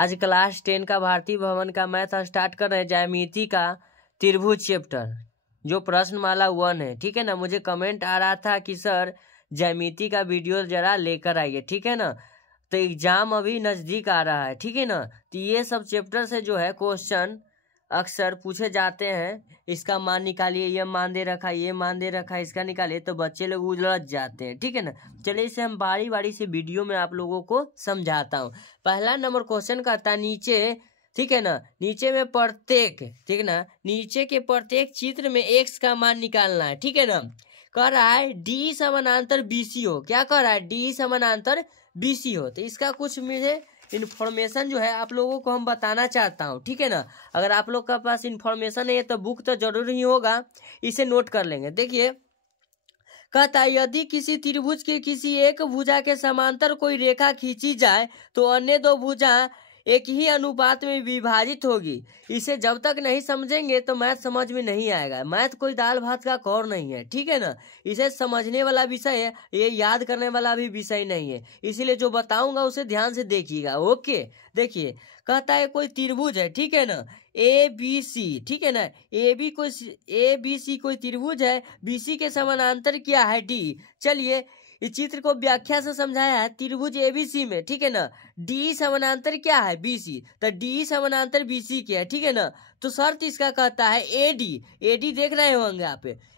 आज क्लास 10 का भारतीय भवन का मैथ स्टार्ट कर रहे हैं, ज्यामिति का त्रिभुज चैप्टर जो प्रश्नमाला 1 है। ठीक है ना, मुझे कमेंट आ रहा था कि सर ज्यामिति का वीडियो जरा लेकर आइए। ठीक है ना, तो एग्जाम अभी नजदीक आ रहा है। ठीक है ना, तो ये सब चैप्टर से जो है क्वेश्चन अक्सर पूछे जाते हैं। इसका मान निकालिए, ये मान दे रखा है, ये मान दे रखा है, इसका निकालिए, तो बच्चे लोग उलझ जाते हैं। ठीक है ना, चलिए इसे हम बारी बारी से वीडियो में आप लोगों को समझाता हूँ। पहला नंबर क्वेश्चन करता है नीचे, ठीक है ना, नीचे में प्रत्येक, ठीक है ना, नीचे के प्रत्येक चित्र में x का मान निकालना है। ठीक है ना, कह रहा है डी समानांतर बीसी हो। क्या कह रहा है? डी समानांतर बीसी हो। तो इसका कुछ मुझे इन्फॉर्मेशन जो है आप लोगों को हम बताना चाहता हूँ। ठीक है ना, अगर आप लोग का पास इन्फॉर्मेशन है तो बुक तो जरूर ही होगा, इसे नोट कर लेंगे। देखिए, कहता है यदि किसी त्रिभुज के किसी एक भुजा के समांतर कोई रेखा खींची जाए तो अन्य दो भुजा एक ही अनुपात में विभाजित होगी। इसे जब तक नहीं समझेंगे तो मैथ समझ में नहीं आएगा। मैथ कोई दाल भात का कौर नहीं है। ठीक है ना, इसे समझने वाला विषय है, ये याद करने वाला भी विषय नहीं है। इसीलिए जो बताऊंगा उसे ध्यान से देखिएगा। ओके, देखिए, कहता है कोई त्रिभुज है। ठीक है ना, ए बी सी। ठीक है ना, ए बी सी कोई त्रिभुज है, बी सी के समानांतर क्या है? डी। चलिए इस चित्र को व्याख्या से समझाया है त्रिभुज एबीसी में। ठीक है ना, डी समानांतर क्या है? बीसी। तो डी समानांतर बीसी क्या है? ठीक है ना, तो शर्त इसका कहता है एडी। एडी देख रहे होंगे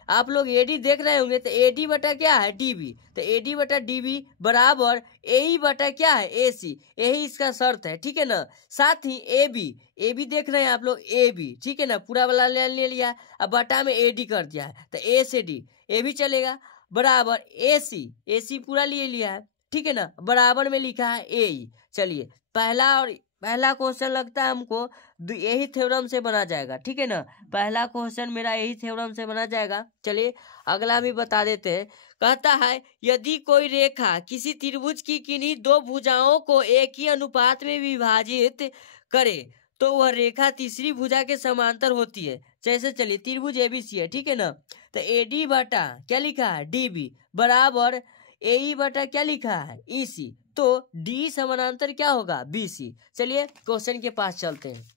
आप लोग एडी देख रहे होंगे, तो एडी बटा क्या है? डीबी। तो एडी बटा डीबी बराबर एई बटा क्या है? एसी। यही इसका शर्त है। ठीक है ना, साथ ही एबी देख रहे हैं आप लोग, एबी। ठीक है ना, पूरा वाला ले लिया, अब बटा में एडी कर दिया है, तो ए से डी, ए भी चलेगा, बराबर एसी पूरा लिए लिया है। ठीक है ना, बराबर में लिखा है ए। चलिए, पहला क्वेश्चन लगता है हमको यही थ्योरम से बना जाएगा। ठीक है ना, पहला क्वेश्चन मेरा यही थ्योरम से बना जाएगा। चलिए अगला भी बता देते हैं। कहता है यदि कोई रेखा किसी त्रिभुज की किन्हीं दो भुजाओं को एक ही अनुपात में विभाजित करे तो वह रेखा तीसरी भुजा के समांतर होती है। जैसे चलिए त्रिभुज एबीसी है। ठीक है ना, तो एडी बटा क्या लिखा है? डीबी बराबर एई बटा क्या लिखा है? ईसी। तो डी समानांतर क्या होगा? बीसी। चलिए क्वेश्चन के पास चलते हैं।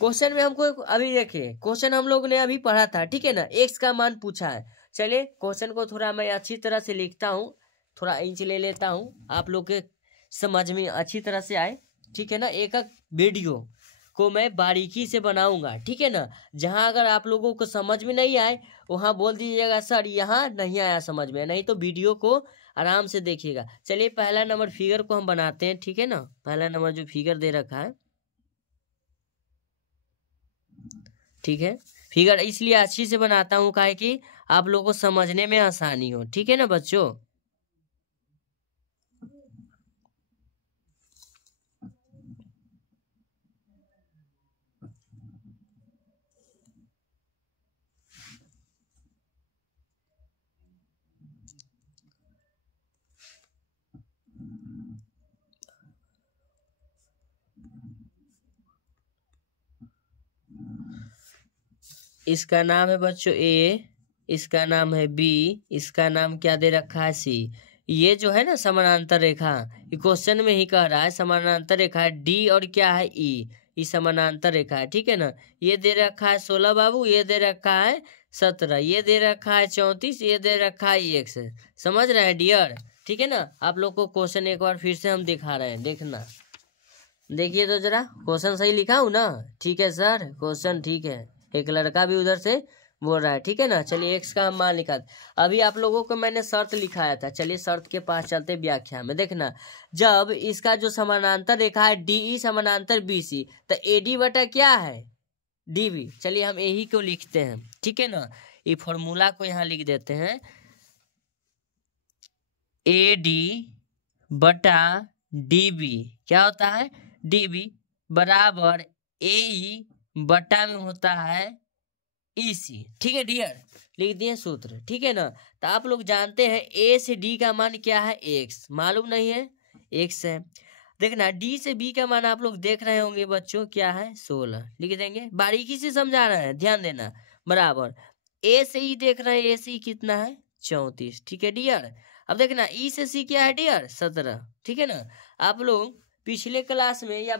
क्वेश्चन में हमको अभी देखिए, क्वेश्चन हम लोग ने अभी पढ़ा था। ठीक है ना, एक्स का मान पूछा है। चलिए क्वेश्चन को थोड़ा मैं अच्छी तरह से लिखता हूँ, थोड़ा इंच ले लेता हूँ, आप लोग के समझ में अच्छी तरह से आए। ठीक है ना, एक वीडियो को मैं बारीकी से बनाऊंगा। ठीक है ना, जहां अगर आप लोगों को समझ में नहीं आए वहां बोल दीजिएगा सर यहाँ नहीं आया समझ में, नहीं तो वीडियो को आराम से देखिएगा। चलिए पहला नंबर फिगर को हम बनाते हैं। ठीक है ना, पहला नंबर जो फिगर दे रखा है, ठीक है, फिगर इसलिए अच्छी से बनाता हूँ काहे कि आप लोगों को समझने में आसानी हो। ठीक है ना बच्चों, इसका नाम है बच्चों ए, इसका नाम है बी, इसका नाम क्या दे रखा है? सी। ये जो है ना समानांतर रेखा, ये क्वेश्चन में ही कह रहा है समानांतर रेखा है डी और क्या है? ई। ये समानांतर रेखा है। ठीक है ना, ये दे रखा है 16 बाबू, ये दे रखा है 17, ये दे रखा है 34, ये दे रखा है एक्स। समझ रहे हैं डियर? ठीक है ना, आप लोग को क्वेश्चन एक बार फिर से हम दिखा रहे हैं, देखना, देखिए तो जरा क्वेश्चन सही लिखा हूँ ना? ठीक है सर, क्वेश्चन ठीक है। एक लड़का भी उधर से बोल रहा है। ठीक है ना, चलिए एक्स का हम मान निकाल, अभी आप लोगों को मैंने शर्त लिखाया था। चलिए शर्त के पास चलते व्याख्या में। देखना, जब इसका जो समानांतर रेखा है डीई समानांतर बीसी, तो एडी बटा क्या है? डीबी। चलिए हम यही को लिखते हैं। ठीक है ना, ये फॉर्मूला को यहाँ लिख देते हैं, एडी बटा डीबी क्या होता है? डीबी बराबर एई बटा में होता है ईसी। ठीक है डियर, लिख दिए सूत्र। ठीक है ना, तो आप लोग जानते हैं ए से डी का मान क्या है? एक्स। मालूम नहीं है? एक्स है। देखना डी से बी का मान आप लोग देख रहे होंगे बच्चों, क्या है? 16 लिख देंगे, बारीकी से समझा रहे हैं, ध्यान देना। बराबर ए से ई देख रहे हैं, ए से ई कितना है? 34। ठीक है डियर, अब देखना ई से सी क्या है डियर? 17। ठीक है ना, आप लोग पिछले क्लास में या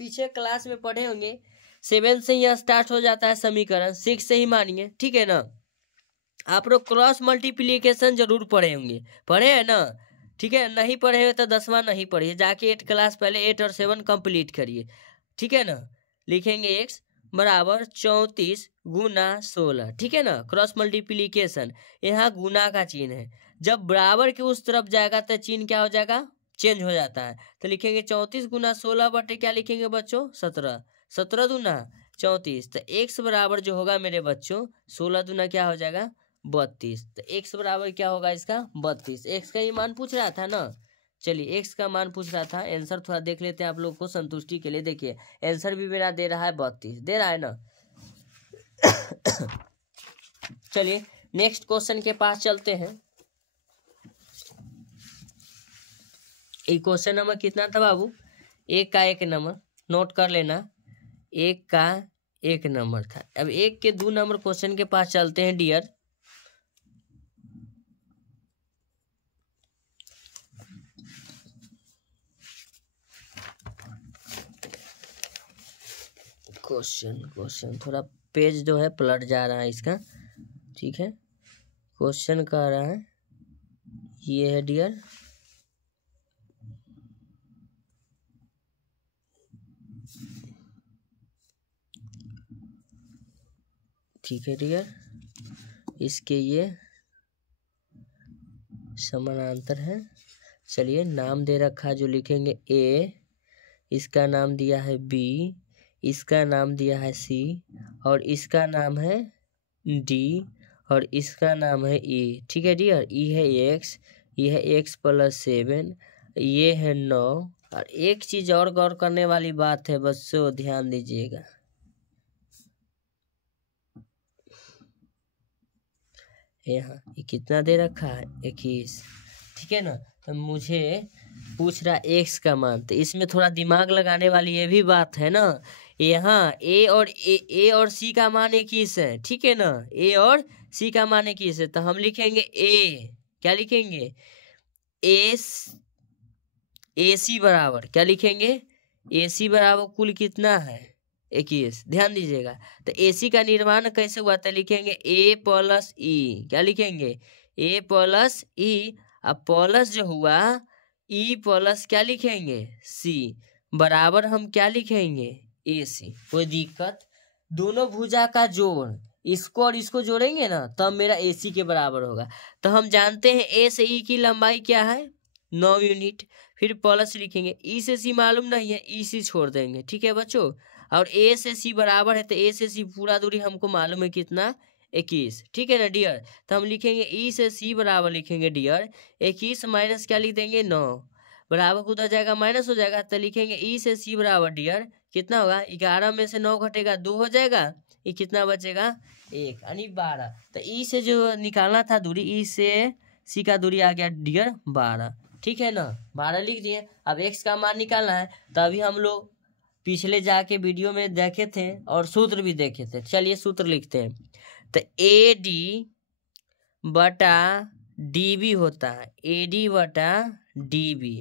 पीछे क्लास में पढ़े होंगे 7 से ही स्टार्ट हो जाता है समीकरण, 6 से ही मानिए, ठीक है ना। आप लोग क्रॉस मल्टीप्लीकेशन जरूर पढ़े होंगे, पढ़े हैं ना, ठीक है। नहीं पढ़े हुए तो 10वां नहीं पढ़िए, जाके 8 क्लास पहले 8 और 7 कंप्लीट करिए, ठीक है ना। लिखेंगे x बराबर 34 गुना 16, ठीक है ना। क्रॉस मल्टीप्लीकेशन, यहाँ गुना का चिन्ह है, जब बराबर के उस तरफ जाएगा तो चिन्ह क्या हो जाएगा, चेंज हो जाता है। तो लिखेंगे 34 गुना 16 बटे क्या लिखेंगे बच्चों, 17, 17 दूना 34। तो x बराबर जो होगा मेरे बच्चों 16 दूना क्या हो जाएगा 32। तो x बराबर क्या होगा इसका 32। x का ही मान पूछ रहा था ना, चलिए x का मान पूछ रहा था, आंसर थोड़ा देख लेते हैं आप लोग को संतुष्टि के लिए। देखिए आंसर भी मेरा दे रहा है 32, दे रहा है ना। चलिए नेक्स्ट क्वेश्चन के पास चलते हैं। ये क्वेश्चन नंबर कितना था बाबू, 1 का 1 नंबर, नोट कर लेना, 1 का 1 नंबर था। अब 1 के 2 नंबर क्वेश्चन के पास चलते हैं डियर। क्वेश्चन थोड़ा पेज जो है पलट जा रहा है इसका, ठीक है। क्वेश्चन कह रहा है ये है डियर, ठीक है डियर, इसके ये समानांतर है। चलिए नाम दे रखा जो लिखेंगे A, इसका नाम दिया है B, इसका नाम दिया है C, और इसका नाम है D, और इसका नाम है E, ठीक है डियर। E है x, ये है x प्लस 7, ये है 9। और एक चीज और गौर करने वाली बात है बच्चों, ध्यान दीजिएगा, यहाँ ये कितना दे रखा है 21, ठीक है ना। तो मुझे पूछ रहा x का मान, तो इसमें थोड़ा दिमाग लगाने वाली ये भी बात है ना। यहाँ a और c का मान 21 है, ठीक है ना। a और c का मान 21 है, तो हम लिखेंगे a, क्या लिखेंगे ac बराबर क्या लिखेंगे, ac बराबर कुल कितना है 21, ध्यान दीजिएगा। तो AC का निर्माण कैसे हुआ था, लिखेंगे A प्लस E, क्या लिखेंगे A प्लस E, अब प्लस जो हुआ E प्लस क्या लिखेंगे C, बराबर हम क्या लिखेंगे AC। कोई दिक्कत, दोनों भुजा का जोड़, इसको और इसको जोड़ेंगे ना तब मेरा AC के बराबर होगा। तो हम जानते हैं A से E की लंबाई क्या है 9 यूनिट, फिर प्लस लिखेंगे, E से C मालूम नहीं है, E C छोड़ देंगे, ठीक है बच्चों। और A से C बराबर है, तो A से C पूरा दूरी हमको मालूम है कितना 21, ठीक है ना डियर। तो हम लिखेंगे E से C बराबर लिखेंगे डियर 21 माइनस क्या लिख देंगे 9, बराबर को उधर जाएगा माइनस हो जाएगा, तो लिखेंगे E से C बराबर डियर कितना होगा, 11 में से 9 घटेगा 2 हो जाएगा, ये कितना बचेगा 1 यानी 12। तो E से जो निकालना था दूरी, E से C का दूरी आ गया डियर 12, ठीक है ना, 12 लिख दिए। अब x का मान निकालना है, तो अभी हम लोग पिछले जाके वीडियो में देखे थे और सूत्र भी देखे थे, चलिए सूत्र लिखते हैं। तो AD बटा DB होता है, AD बटा DB,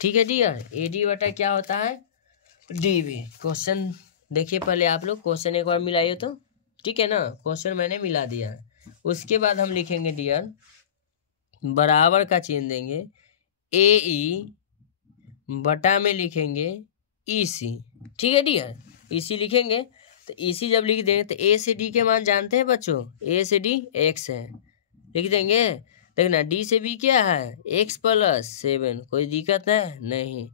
ठीक है डियर। AD बटा क्या होता है DB। क्वेश्चन देखिए पहले आप लोग, क्वेश्चन एक बार मिलाइए तो, ठीक है ना, क्वेश्चन मैंने मिला दिया। उसके बाद हम लिखेंगे डियर बराबर का चिन्ह देंगे, AE बटा में लिखेंगे EC, ठीक है डियर, EC लिखेंगे। तो EC जब लिख देंगे तो A से D के मान जानते हैं बच्चों, A से D x है, लिख देंगे। देखना D से B क्या है x प्लस 7, कोई दिक्कत है नहीं।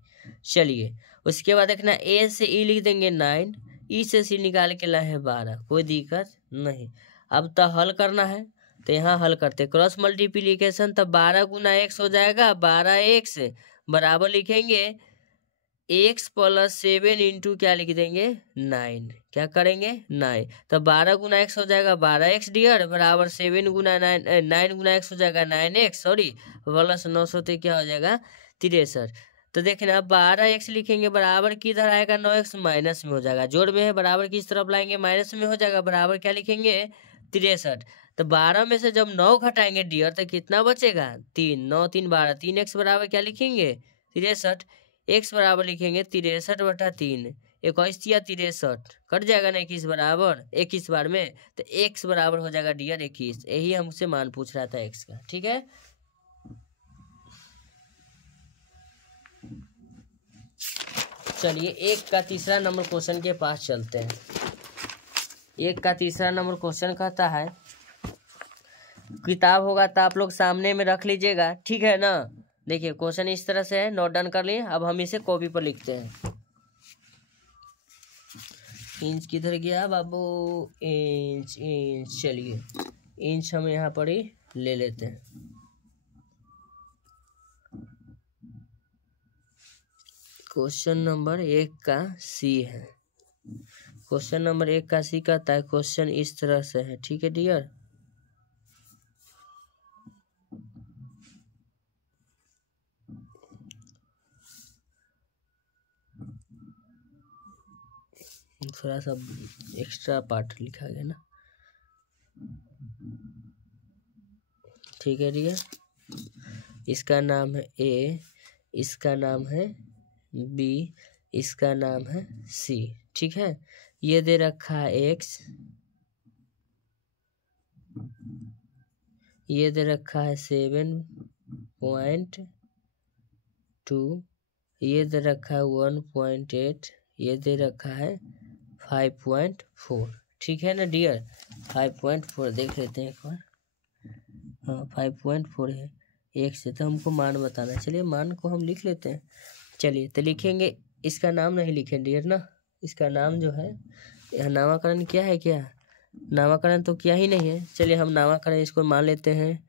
चलिए उसके बाद देखना A से E लिख देंगे 9, E से C निकाल के लाए हैं 12, कोई दिक्कत नहीं। अब तो हल करना है, तो यहाँ हल करते क्रॉस मल्टीप्लीकेशन, तब 12 गुना x हो जाएगा, 12x बराबर लिखेंगे x प्लस 7 इंटू क्या लिख देंगे 9, क्या करेंगे 9, तो 12 गुना x हो जाएगा 12x डियर, बराबर 7 गुना 9 गुना x हो जाएगा 9x, सॉरी प्लस 9 होते क्या हो जाएगा 63। तो देखना 12x लिखेंगे बराबर किधर आएगा 9x माइनस में हो जाएगा, जोड़ में है बराबर किस तरफ लाएंगे माइनस में हो जाएगा, बराबर क्या लिखेंगे 63। तो 12 में से जब 9 घटाएंगे डियर तो कितना बचेगा 3, 9 3 12, 3x बराबर क्या लिखेंगे 63, x बराबर लिखेंगे 63/3, 21 या 63 कट जाएगा ना 21 बराबर 21 बार में, तो x बराबर हो जाएगा डियर 21। यही हमसे मान पूछ रहा था x का, ठीक है। चलिए एक का तीसरा नंबर क्वेश्चन के पास चलते हैं। एक का तीसरा नंबर क्वेश्चन कहता है, किताब होगा तो आप लोग सामने में रख लीजिएगा, ठीक है ना। देखिए क्वेश्चन इस तरह से है, नोट डाउन कर लिए। अब हम इसे कॉपी पर लिखते हैं। इंच किधर गया बाबू, इंच इंच, चलिए इंच हम यहाँ पर ही ले लेते हैं। क्वेश्चन नंबर 1 का सी है। क्वेश्चन नंबर 1 का सी कहता है, क्वेश्चन इस तरह से है, ठीक है डियर। थोड़ा सा एक्स्ट्रा पार्ट लिखा गया ना, ठीक है डियर। इसका नाम है ए, इसका नाम है बी, इसका नाम है सी, ठीक है। ये दे रखा है एक्स, ये दे रखा है 7.2, ये दे रखा है 1.8, ये दे रखा है 5.4, ठीक है ना डियर। 5.4 देख लेते हैं एक बार, हाँ 5.4 है। एक से तो हमको मान बताना, चलिए मान को हम लिख लेते हैं। चलिए तो लिखेंगे, इसका नाम नहीं लिखें डियर ना, इसका नाम जो है यह नामाकरण क्या है, क्या नामाकरण तो क्या ही नहीं है। चलिए हम नामाकरण इसको मान लेते हैं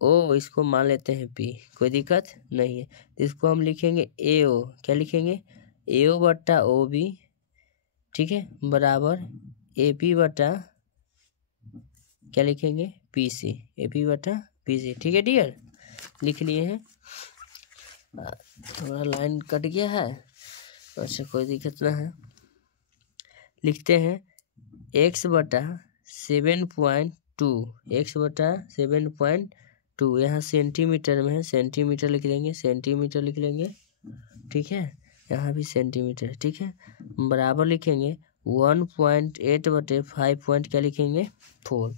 ओ, इसको मान लेते हैं पी, कोई दिक्कत नहीं है। तो इसको हम लिखेंगे ए ओ, क्या लिखेंगे ए ओ बट्टा ओ बी, ठीक है, बराबर ए पी बटा क्या लिखेंगे पी सी, ए पी बटा पी सी, ठीक है डियर, लिख लिए हैं। थोड़ा लाइन कट गया है, अच्छा कोई दिक्कत ना है। लिखते हैं x बटा 7.2, x बटा 7.2, यहाँ सेंटीमीटर में है, सेंटीमीटर लिख लेंगे, सेंटीमीटर लिख लेंगे, ठीक है, यहाँ भी सेंटीमीटर, ठीक है, बराबर लिखेंगे 1.8 बटे 5 पॉइंट क्या लिखेंगे 4।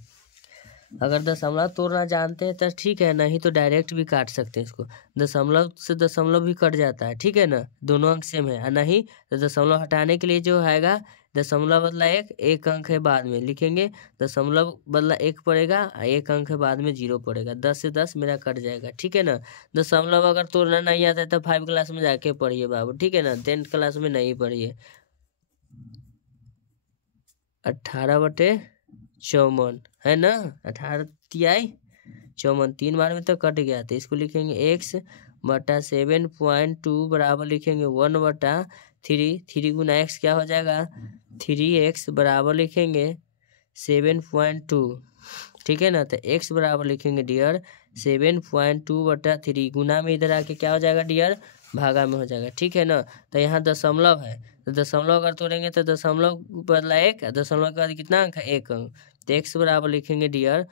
अगर दशमलव तोड़ना जानते हैं तो ठीक है, नहीं तो डायरेक्ट भी काट सकते हैं इसको, दशमलव से दशमलव भी कट जाता है, ठीक है ना, दोनों अंक सेम है। नहीं तो दशमलव हटाने के लिए जो आएगा, दशमलव बदला एक अंक है बाद में लिखेंगे, दशमलव बदला 1 पड़ेगा, एक अंक है बाद में 0 पड़ेगा, 10 से 10 मेरा कट जाएगा, ठीक है ना। दशमलव अगर तोड़ना नहीं आता है तो 5 क्लास में जाके पढ़िए बाबू, ठीक है ना, 10th क्लास में नहीं पढ़िए। 18/54 है ना, 18 तिहाई 54, 3 बार में तो कट गया, तो इसको लिखेंगे x बटा 7.2 बराबर लिखेंगे 1/3, 3 गुना x क्या हो जाएगा 3x बराबर लिखेंगे 7.2, ठीक है ना। तो x बराबर लिखेंगे डियर 7.2/3, गुना में इधर आके क्या हो जाएगा डियर भागा में हो जाएगा, ठीक है ना। तो यहाँ दशमलव है, तो दशमलव अगर तोड़ेंगे तो दशमलव बदला 1, दशमलव के बाद कितना अंक है 1 अंक, तो x बराबर लिखेंगे डियर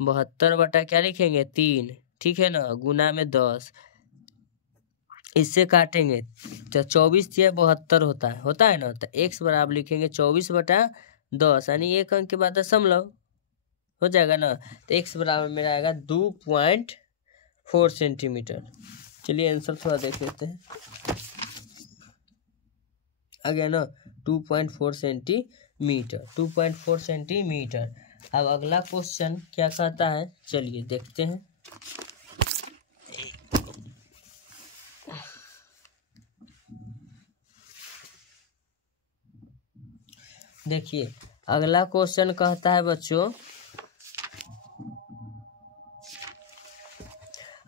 72 बटा क्या लिखेंगे 3, ठीक है ना, गुना में 10, इससे काटेंगे तो 24 या 72 होता है ना। तो x बराबर लिखेंगे 24/10, यानी 1 अंक के बाद दशमलव हो जाएगा ना। तो x बराबर मेरा आएगा 2.4 सेंटीमीटर। चलिए आंसर थोड़ा देख लेते हैं, आ गया ना 2.4 सेंटीमीटर, 2.4 सेंटीमीटर। अब अगला क्वेश्चन क्या कहता है, चलिए देखते हैं। देखिए अगला क्वेश्चन कहता है बच्चों,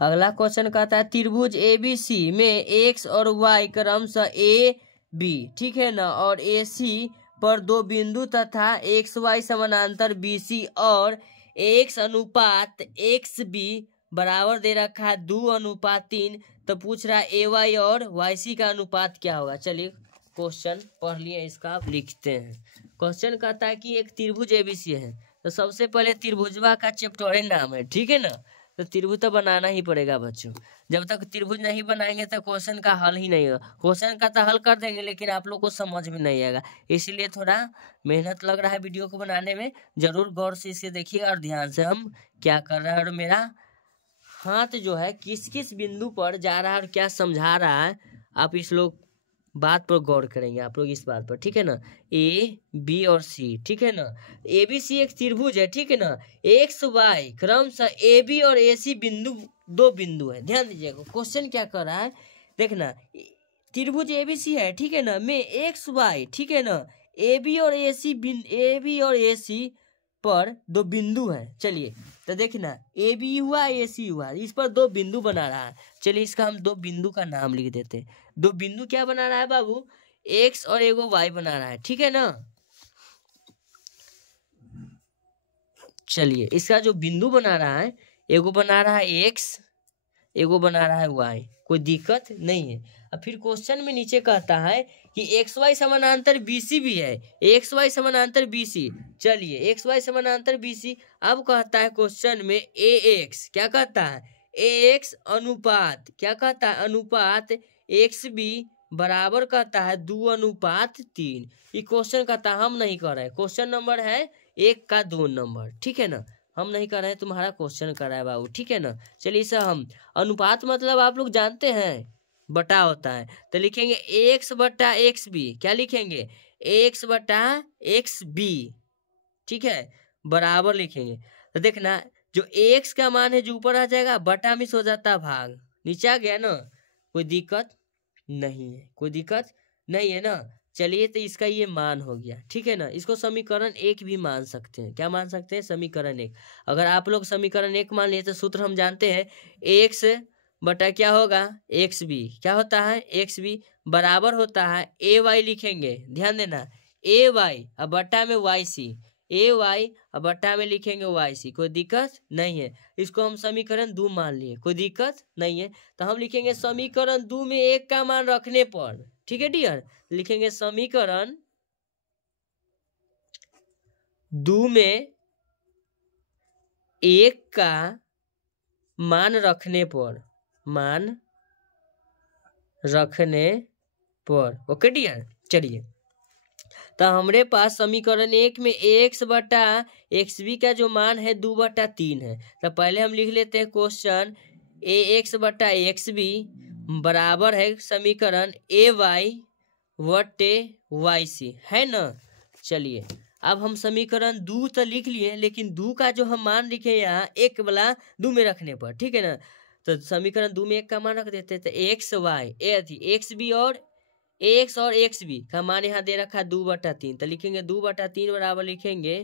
अगला क्वेश्चन कहता है त्रिभुज ABC में x और y क्रमशः a b, ठीक है ना, और AC पर 2 बिंदु तथा XY समानांतर BC और x अनुपात XB बराबर दे रखा है 2:3, तो पूछ रहा है AY और YC का अनुपात क्या होगा। चलिए क्वेश्चन पढ़ लिए, इसका आप लिखते हैं। क्वेश्चन कहता है कि एक त्रिभुज ABC है, तो सबसे पहले त्रिभुजवा का चैप्टर नाम है, ठीक है ना। तो त्रिभुज तो बनाना ही पड़ेगा बच्चों। जब तक त्रिभुज नहीं बनाएंगे तो क्वेश्चन का हल ही नहीं होगा। क्वेश्चन का तो हल कर देंगे लेकिन आप लोग को समझ में नहीं आएगा, इसीलिए थोड़ा मेहनत लग रहा है वीडियो को बनाने में। जरूर गौर से इसे देखिएगा और ध्यान से हम क्या कर रहे हैं और मेरा हाथ जो है किस किस बिंदु पर जा रहा है और क्या समझा रहा है, आप इस लोग बात पर गौर करेंगे आप लोग इस बात पर, ठीक है ना। ए बी और सी, ठीक है ना। ए बी सी एक त्रिभुज है, ठीक है ना। एक्स वाई क्रमशः ए बी और ए सी बिंदु दो बिंदु है। ध्यान दीजिएगा क्वेश्चन क्या कर रहा है, देखना त्रिभुज ए बी सी है, ठीक है ना, में एक्स वाई, ठीक है ना, ए बी और ए सी पर दो बिंदु है। चलिए तो देखना ए बी हुआ ए सी हुआ, इस पर दो बिंदु बना रहा है। चलिए इसका हम दो बिंदु का नाम लिख देते हैं। दो बिंदु क्या बना रहा है बाबू, एक्स और एगो वाई बना रहा है, ठीक है ना। चलिए इसका जो बिंदु बना रहा है, एगो बना रहा है एक्स, एगो बना रहा है वाई, कोई दिक्कत नहीं है। अब फिर क्वेश्चन में नीचे कहता है कि एक्स वाई समानांतर बीसी भी है, एक्स वाई समानांतर बीसी। चलिए एक्स वाई समानांतर बीसी। अब कहता है क्वेश्चन में ए एक्स, क्या कहता है, ए एक्स अनुपात, क्या कहता है, अनुपात एक्स बी बराबर कहता है 2:3। ये क्वेश्चन कहता है, हम नहीं कर रहे, क्वेश्चन नंबर है 1 का 2 नंबर, ठीक है ना, हम नहीं कर रहे हैं, तुम्हारा क्वेश्चन कर रहा है बाबू, ठीक है ना। चलिए इसे हम अनुपात मतलब आप लोग जानते हैं बटा होता है, तो लिखेंगे एक्स बटा एक्स बी, क्या लिखेंगे, एक्स बटा एक्स बी, ठीक है, बराबर लिखेंगे। तो देखना जो एक्स का मान है जो ऊपर आ जाएगा, बटा मिस हो जाता भाग, नीचे आ गया ना, कोई दिक्कत नहीं है, कोई दिक्कत नहीं है ना। चलिए तो इसका ये मान हो गया, ठीक है ना। इसको समीकरण 1 भी मान सकते हैं, क्या मान सकते हैं, समीकरण 1। अगर आप लोग समीकरण 1 मान लिए तो सूत्र हम जानते हैं, एक्स बटा क्या होगा, एक्स बी, क्या होता है, एक्स बी बराबर होता है ए वाई, लिखेंगे ध्यान देना, ए वाई अब बट्टा में वाई सी, ए वाई अब बट्टा में लिखेंगे वाई सी, कोई दिक्कत नहीं है। इसको हम समीकरण 2 मान लिए, कोई दिक्कत नहीं है। तो हम लिखेंगे समीकरण 2 में 1 का मान रखने पर, ठीक है डियर, लिखेंगे समीकरण 2 में 1 का मान रखने पर, मान रखने पर, ओके डियर। चलिए तो हमारे पास समीकरण 1 में एक्स बटा एक्स बी का जो मान है 2/3 है। तो पहले हम लिख लेते हैं क्वेश्चन, ए एक्स बटा एक्स बी बराबर है समीकरण ए वाई बटे वाई सी, है ना। चलिए अब हम समीकरण 2 तो लिख लिए, लेकिन 2 का जो हम मान लिखे यहाँ एक वाला 2 में रखने पर, ठीक है ना। तो समीकरण 2 में 1 का मान रख देते हैं, तो एक्स वाई एक्स बी और एक्स और एक्स बी का मान यहाँ दे रखा है 2/3, तो लिखेंगे 2/3 बराबर लिखेंगे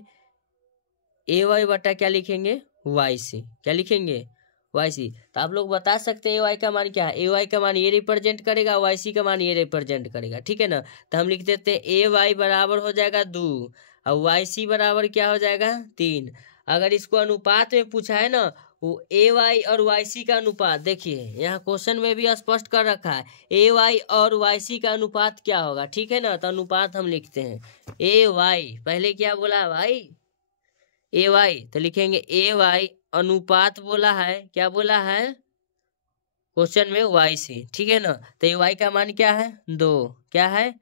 ए वाई बटा क्या लिखेंगे, वाई सी, क्या लिखेंगे, वाई सी। तो आप लोग बता सकते हैं ए वाई का मान क्या है, ए वाई का मान ये रिप्रेजेंट करेगा, वाई सी का मान ये रिप्रेजेंट करेगा, ठीक है ना। तो हम लिख देते हैं ए वाई बराबर हो जाएगा 2 और वाई सी बराबर क्या हो जाएगा 3। अगर इसको अनुपात में पूछा है ना, वो ए वाई और वाई सी का अनुपात, देखिए यहाँ क्वेश्चन में भी स्पष्ट कर रखा है ए वाई और वाई सी का अनुपात क्या होगा, ठीक है ना। तो अनुपात हम लिखते हैं ए वाई, पहले क्या बोला भाई, ए वाई, तो लिखेंगे ए वाई अनुपात बोला है, क्या बोला है क्वेश्चन में, वाई सी, ठीक है ना। तो ए वाई का मान क्या है 2, क्या है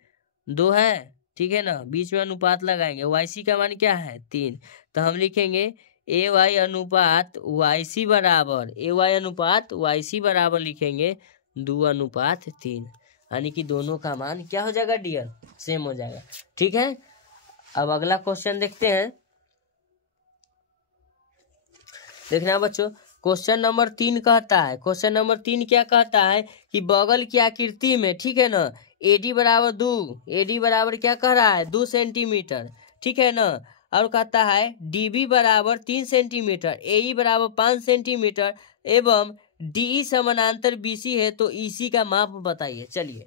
2 है, ठीक है ना, बीच में अनुपात लगाएंगे, वाई सी का मान क्या है 3। तो हम लिखेंगे ए वाई अनुपात वाई सी बराबर, ए वाई अनुपात वाई सी बराबर लिखेंगे 2:3, यानी कि दोनों का मान क्या हो जाएगा डियर, सेम हो जाएगा, ठीक है। अब अगला क्वेश्चन देखते हैं, देखना बच्चों क्वेश्चन नंबर 3 कहता है, क्वेश्चन नंबर 3 क्या कहता है कि बगल की आकृति में, ठीक है ना, एडी बराबर 2, एडी बराबर क्या कह रहा है 2 सेंटीमीटर, ठीक है ना। और कहता है डीबी बराबर 3 सेंटीमीटर, एई बराबर 5 सेंटीमीटर एवं डीई समानांतर बीसी है, तो ईसी का माप बताइए। चलिए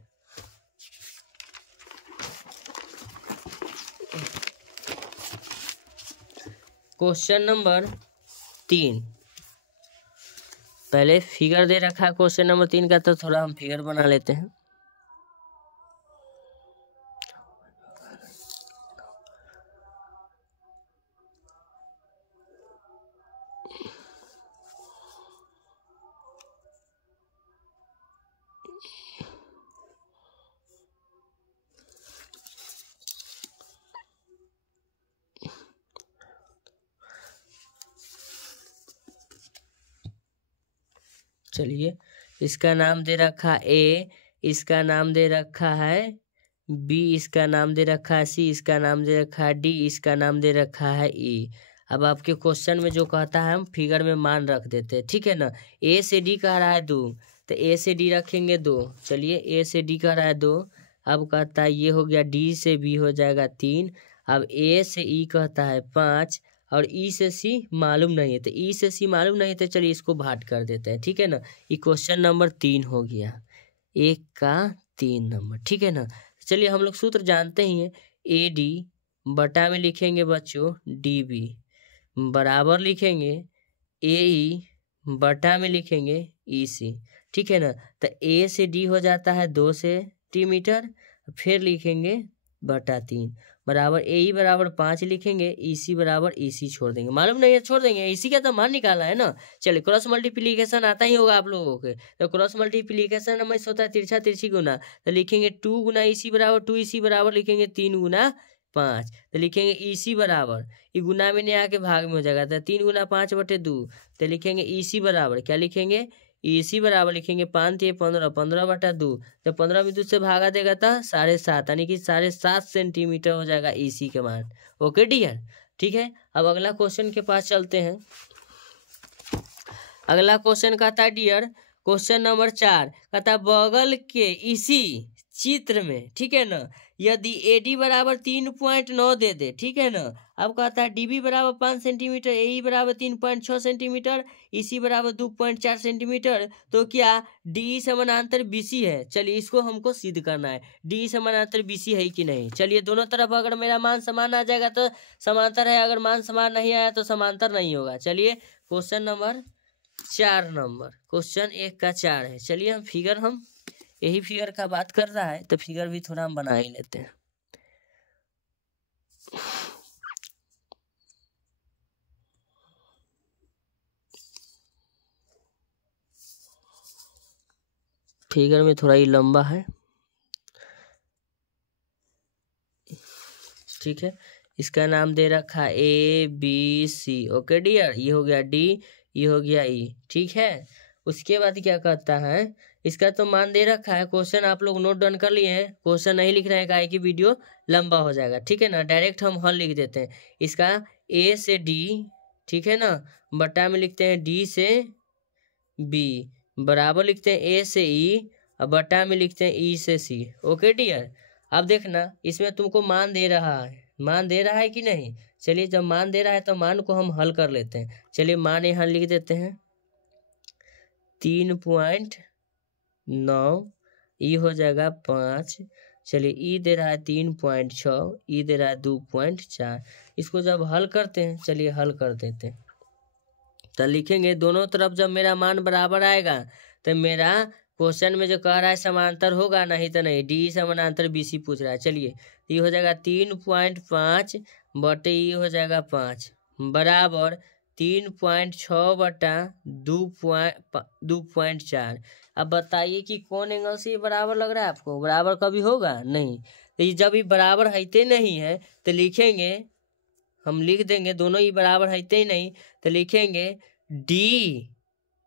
क्वेश्चन नंबर 3, पहले फिगर दे रखा है क्वेश्चन नंबर 3 का, तो थोड़ा हम फिगर बना लेते हैं। चलिए, इसका नाम दे रखा ए, इसका नाम दे रखा है बी, इसका नाम दे रखा है सी, इसका नाम दे रखा है डी, इसका नाम दे रखा है ई। अब आपके क्वेश्चन में जो कहता है हम फिगर में मान रख देते हैं, ठीक है ना। ए से डी कह रहा है 2, तो ए से डी रखेंगे 2। चलिए, ए से डी कह रहा है 2। अब कहता है ये हो गया, डी से बी हो जाएगा 3। अब ए से ई कहता है 5 और ई से सी मालूम नहीं है, तो ई से सी मालूम नहीं है, तो चलिए इसको भाट कर देते हैं, ठीक है ना। ये क्वेश्चन नंबर 3 हो गया, 1 का 3 नंबर, ठीक है ना। चलिए हम लोग सूत्र जानते ही हैं, ए डी बटा में लिखेंगे बच्चों डी बी, बराबर लिखेंगे ए ई बटा में लिखेंगे ई सी, ठीक है ना। तो ए से डी हो जाता है 2 सेंटीमीटर, फिर लिखेंगे बटा 3, बराबर ए ई बराबर 5 लिखेंगे, ई सी बराबर ई सी छोड़ देंगे, मालूम नहीं है छोड़ देंगे, इसी का तो मान निकालना है ना। चलिए, क्रॉस मल्टीप्लीकेशन आता ही होगा आप लोगों के, तो क्रॉस मल्टीप्लीकेशन में होता है तिरछा तिरछी गुना, तो लिखेंगे 2 गुना ई सी बराबर 2 ई सी बराबर लिखेंगे 3 गुना 5, तो लिखेंगे ई सी बराबर, ये गुना में नहीं आके भाग में हो जाएगा, तो 3 गुना 5 बटे 2, तो लिखेंगे ई सी बराबर क्या लिखेंगे, ई सी बराबर लिखेंगे 5 × 15, 15 बटा 2, तो 15 में 2 से भागा देगा तो 7.5, यानी कि 7.5 सेंटीमीटर हो जाएगा ई सी के मान। ओके डियर, ठीक है। अब अगला क्वेश्चन के पास चलते हैं। अगला क्वेश्चन कहता है डियर, क्वेश्चन नंबर 4 कहता है बगल के इसी चित्र में, ठीक है ना, यदि ए डी बराबर 3.9 दे दे, ठीक है ना। अब कहता है डी बी बराबर 5 सेंटीमीटर, ए ई बराबर 3.6 सेंटीमीटर, ई सी बराबर 2.4 सेंटीमीटर, तो क्या डी ई समानांतर बी सी है। चलिए, इसको हमको सिद्ध करना है, डी ई समानांतर बी सी है कि नहीं। चलिए, दोनों तरफ अगर मेरा मान समान आ जाएगा तो समांतर है, अगर मान समान नहीं आया तो समांतर नहीं होगा। चलिए, क्वेश्चन नंबर 4 नंबर, क्वेश्चन 1 का 4 है। चलिए, हम फिगर यही फिगर का बात कर रहा है, तो फिगर भी थोड़ा हम बना ही लेते हैं। फिगर में थोड़ा ही लंबा है, ठीक है। इसका नाम दे रखा है A B C. Okay dear, ये हो गया डी, ये हो गया ई, ठीक है। उसके बाद क्या कहता है, इसका तो मान दे रखा है, क्वेश्चन आप लोग नोट डाउन कर लिए हैं, क्वेश्चन नहीं लिख रहे हैं काहे कि वीडियो लंबा हो जाएगा, ठीक है ना। डायरेक्ट हम हल लिख देते हैं। इसका ए से डी, ठीक है ना, बटा में लिखते हैं डी से बी, बराबर लिखते हैं ए से ई और बटा में लिखते हैं ई से सी। ओके डियर, अब देखना इसमें तुमको मान दे रहा है, मान दे रहा है कि नहीं। चलिए, जब मान दे रहा है तो मान को हम हल कर लेते हैं। चलिए, मान यहाँ लिख देते हैं 3.9, ई हो जाएगा 5। चलिए, ई दे रहा है 3.6, ई दे रहा है 2.4। इसको जब हल करते हैं, चलिए हल कर देते हैं, तो लिखेंगे दोनों तरफ जब मेरा मान बराबर आएगा तो मेरा क्वेश्चन में जो कह रहा है समांतर होगा, नहीं तो नहीं, डी समानांतर बी सी पूछ रहा है। चलिए, ये हो जाएगा 3.5 बटे ई हो जाएगा 5, बराबर 3.6 बटा 2.4। अब बताइए कि कौन एंगल से ये बराबर लग रहा है आपको, बराबर कभी होगा नहीं। तो ये जब ये बराबर हैते नहीं है तो लिखेंगे, हम लिख देंगे दोनों ही बराबर हैते ही नहीं, तो लिखेंगे डी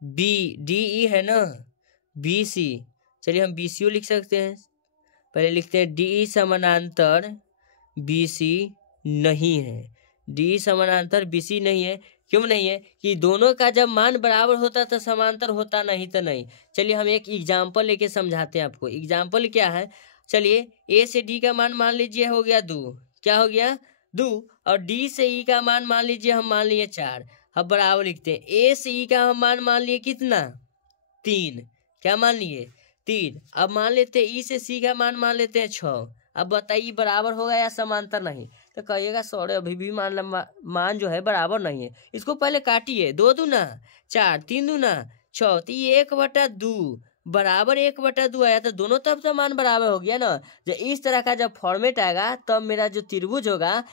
बी, डी ई है ना, बी सी। चलिए, हम बी सी लिख सकते हैं, पहले लिखते हैं डी ई समानांतर बी सी नहीं है, डी समानांतर बी सी नहीं है। क्यों नहीं है कि दोनों का जब मान बराबर होता तो समांतर होता, नहीं तो नहीं। चलिए, हम एक एग्जाम्पल लेके समझाते हैं आपको। एग्जाम्पल क्या है, चलिए, ए से डी का मान लीजिए हो गया 2, क्या हो गया 2, और डी से ई का मान लीजिए हम मान लिए 4। अब बराबर लिखते हैं, ए से ई का हम मान लिए कितना 3, क्या मान लिए 3। अब मान लेते हैं ई से सी का मान लेते हैं 6। अब बताइए बराबर होगा या समांतर नहीं, तो कहिएगा सॉरी अभी भी मान जो है बराबर नहीं है। इसको पहले काटिए, 2 दूना 4, 3 दूना 6, तो ये 1/2 बराबर 1/2 आया, तो दोनों तरफ से मान बराबर हो गया ना। जब इस तरह का जब फॉर्मेट आएगा तब मेरा जो त्रिभुज होगा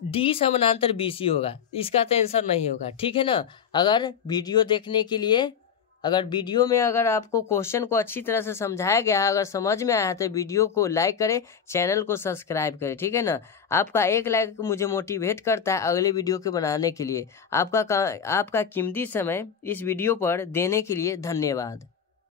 डी समानांतर बी सी होगा, इसका तो आंसर नहीं होगा, ठीक है ना। अगर वीडियो देखने के लिए अगर वीडियो में अगर आपको क्वेश्चन को अच्छी तरह से समझाया गया है, अगर समझ में आया है, तो वीडियो को लाइक करें, चैनल को सब्सक्राइब करें, ठीक है ना। आपका एक लाइक मुझे मोटिवेट करता है अगले वीडियो के बनाने के लिए। आपका कीमती समय इस वीडियो पर देने के लिए धन्यवाद।